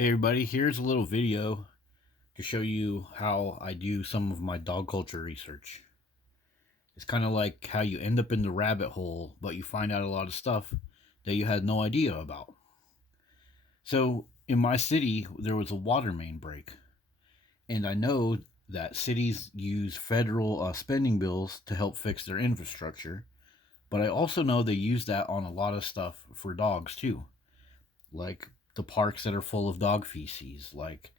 Hey everybody, here's a little video to show you how I do some of my dog culture research. It's kind of like how you end up in the rabbit hole, but you find out a lot of stuff that you had no idea about. So, in my city, there was a water main break, and I know that cities use federal spending bills to help fix their infrastructure, but I also know they use that on a lot of stuff for dogs too, like the parks that are full of dog feces, like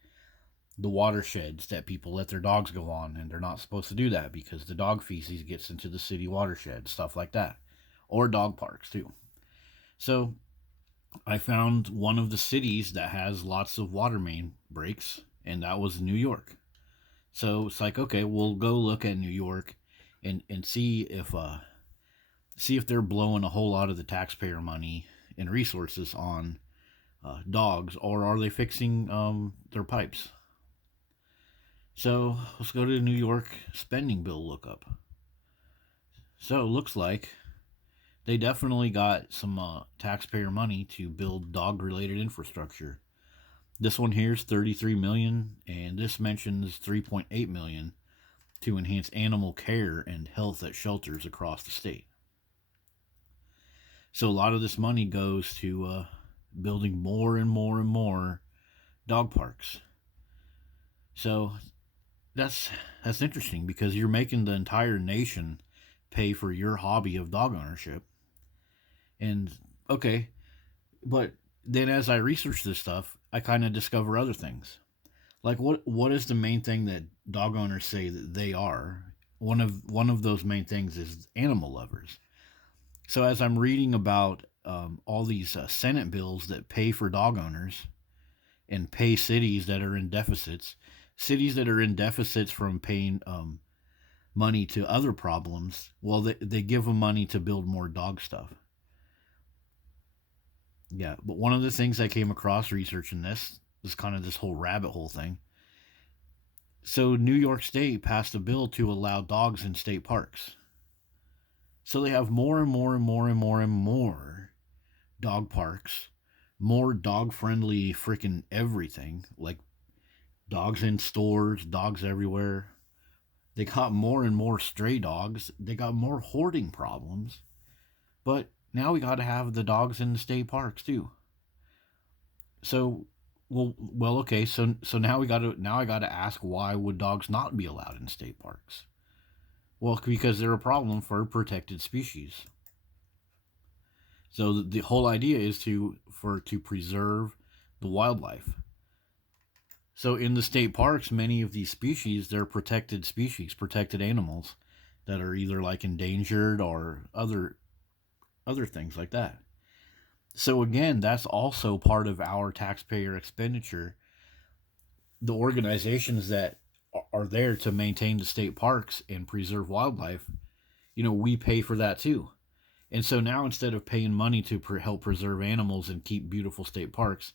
the watersheds that people let their dogs go on, and they're not supposed to do that because the dog feces gets into the city watershed, stuff like that, or dog parks too. So I found one of the cities that has lots of water main breaks, and that was New York. So it's like, okay, we'll go look at New York and see if they're blowing a whole lot of the taxpayer money and resources on dogs, or are they fixing their pipes. So let's go to the New York spending bill lookup. So it looks like they definitely got some taxpayer money to build dog related infrastructure. This one here is 33 million, and this mentions 3.8 million to enhance animal care and health at shelters across the state. So a lot of this money goes to building more and more and more dog parks. So that's that's interesting because you're making the entire nation pay for your hobby of dog ownership. And okay, but then as I research this stuff, I kind of discover other things. Like what is the main thing that dog owners say that they are? One of those main things is animal lovers. So as I'm reading about all these Senate bills that pay for dog owners and pay cities that are in deficits from paying money to other problems, well, they give them money to build more dog stuff. Yeah, but one of the things I came across researching this is kind of this whole rabbit hole thing. So, New York State passed a bill to allow dogs in state parks. So, they have more and more and more and more and more dog parks, more dog friendly freaking everything, like dogs in stores, dogs everywhere. They got more and more stray dogs. They got more hoarding problems. But now we got to have the dogs in the state parks too. So, okay. So now I got to ask, why would dogs not be allowed in state parks? Well, because they're a problem for protected species. So the whole idea is to preserve the wildlife. So in the state parks, many of these species, they're protected species, protected animals that are either like endangered or other things like that. So again, that's also part of our taxpayer expenditure. The organizations that are there to maintain the state parks and preserve wildlife, we pay for that too. And so now instead of paying money to help preserve animals and keep beautiful state parks,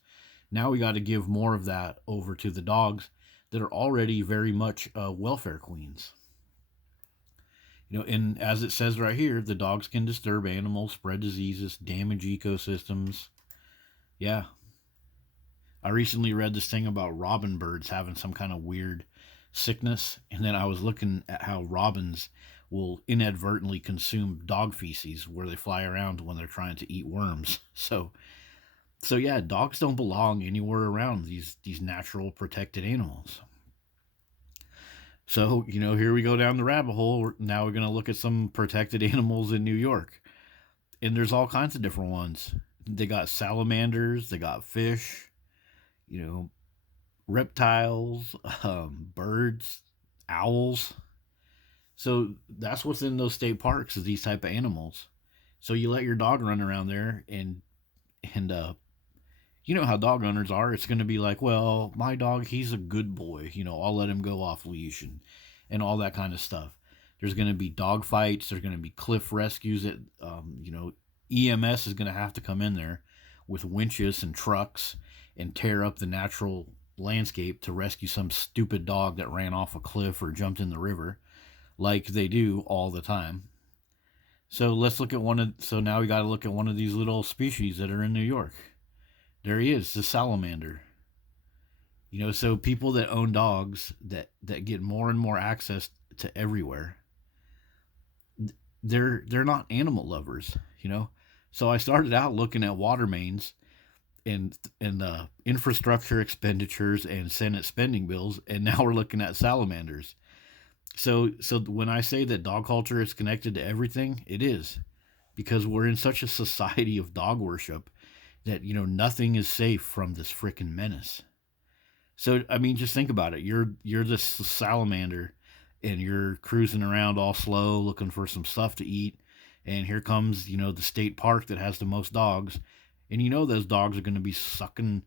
now we got to give more of that over to the dogs that are already very much welfare queens. And as it says right here, the dogs can disturb animals, spread diseases, damage ecosystems. Yeah. I recently read this thing about robin birds having some kind of weird sickness, and then I was looking at how robins will inadvertently consume dog feces where they fly around when they're trying to eat worms. So yeah, dogs don't belong anywhere around these natural protected animals. So, here we go down the rabbit hole. Now we're going to look at some protected animals in New York. And there's all kinds of different ones. They got salamanders, they got fish, you know, reptiles, birds, owls. So that's what's in those state parks, is these type of animals. So you let your dog run around there, and you know how dog owners are. It's going to be like, well, my dog, he's a good boy. I'll let him go off leash and all that kind of stuff. There's going to be dog fights. There's going to be cliff rescues. That EMS is going to have to come in there with winches and trucks and tear up the natural landscape to rescue some stupid dog that ran off a cliff or jumped in the river, like they do all the time. So let's look at So now we got to look at one of these little species that are in New York. There he is, the salamander. So people that own dogs that get more and more access to everywhere, they're not animal lovers. So I started out looking at water mains and infrastructure expenditures and Senate spending bills, and now we're looking at salamanders. So when I say that dog culture is connected to everything, it is, because we're in such a society of dog worship that nothing is safe from this freaking menace. So I mean, just think about it. You're this salamander, and you're cruising around all slow, looking for some stuff to eat, and here comes the state park that has the most dogs, and those dogs are going to be sucking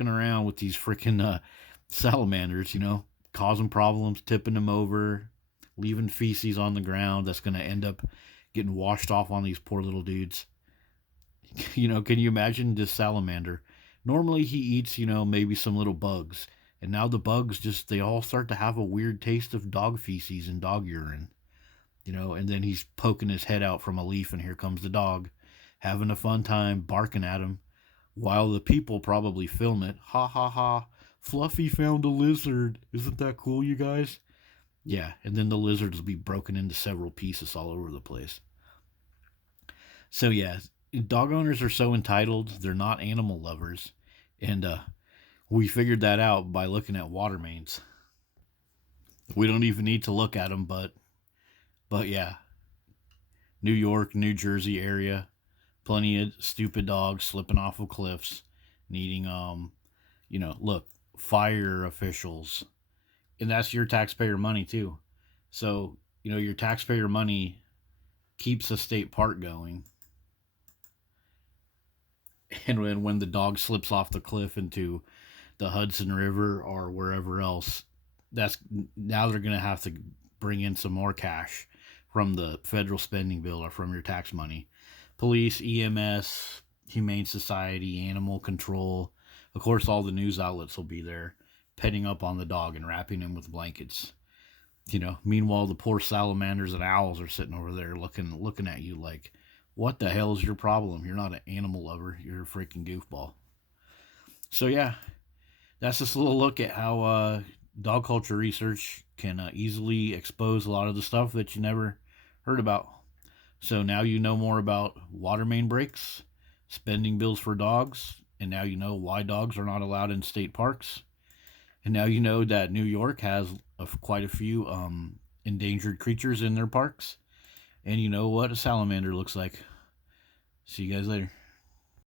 around with these freaking salamanders. Causing problems, tipping them over, leaving feces on the ground that's going to end up getting washed off on these poor little dudes. Can you imagine this salamander? Normally he eats, maybe some little bugs. And now the bugs they all start to have a weird taste of dog feces and dog urine. And then he's poking his head out from a leaf, and here comes the dog, having a fun time, barking at him, while the people probably film it. Ha ha ha. Fluffy found a lizard. Isn't that cool, you guys? Yeah, and then the lizards will be broken into several pieces all over the place. So yeah, dog owners are so entitled. They're not animal lovers, and we figured that out by looking at water mains. We don't even need to look at them, but yeah, New York, New Jersey area, plenty of stupid dogs slipping off of cliffs, needing look, fire officials, and that's your taxpayer money too. So your taxpayer money keeps a state park going, and when the dog slips off the cliff into the Hudson River or wherever else, that's now they're going to have to bring in some more cash from the federal spending bill or from your tax money. Police, EMS, Humane Society, animal control. Of course, all the news outlets will be there, petting up on the dog and wrapping him with blankets. Meanwhile, the poor salamanders and owls are sitting over there looking at you like, what the hell is your problem? You're not an animal lover. You're a freaking goofball. So yeah, that's just a little look at how dog culture research can easily expose a lot of the stuff that you never heard about. So now you know more about water main breaks, spending bills for dogs, and now you know why dogs are not allowed in state parks. And now you know that New York has quite a few endangered creatures in their parks. And you know what a salamander looks like. See you guys later.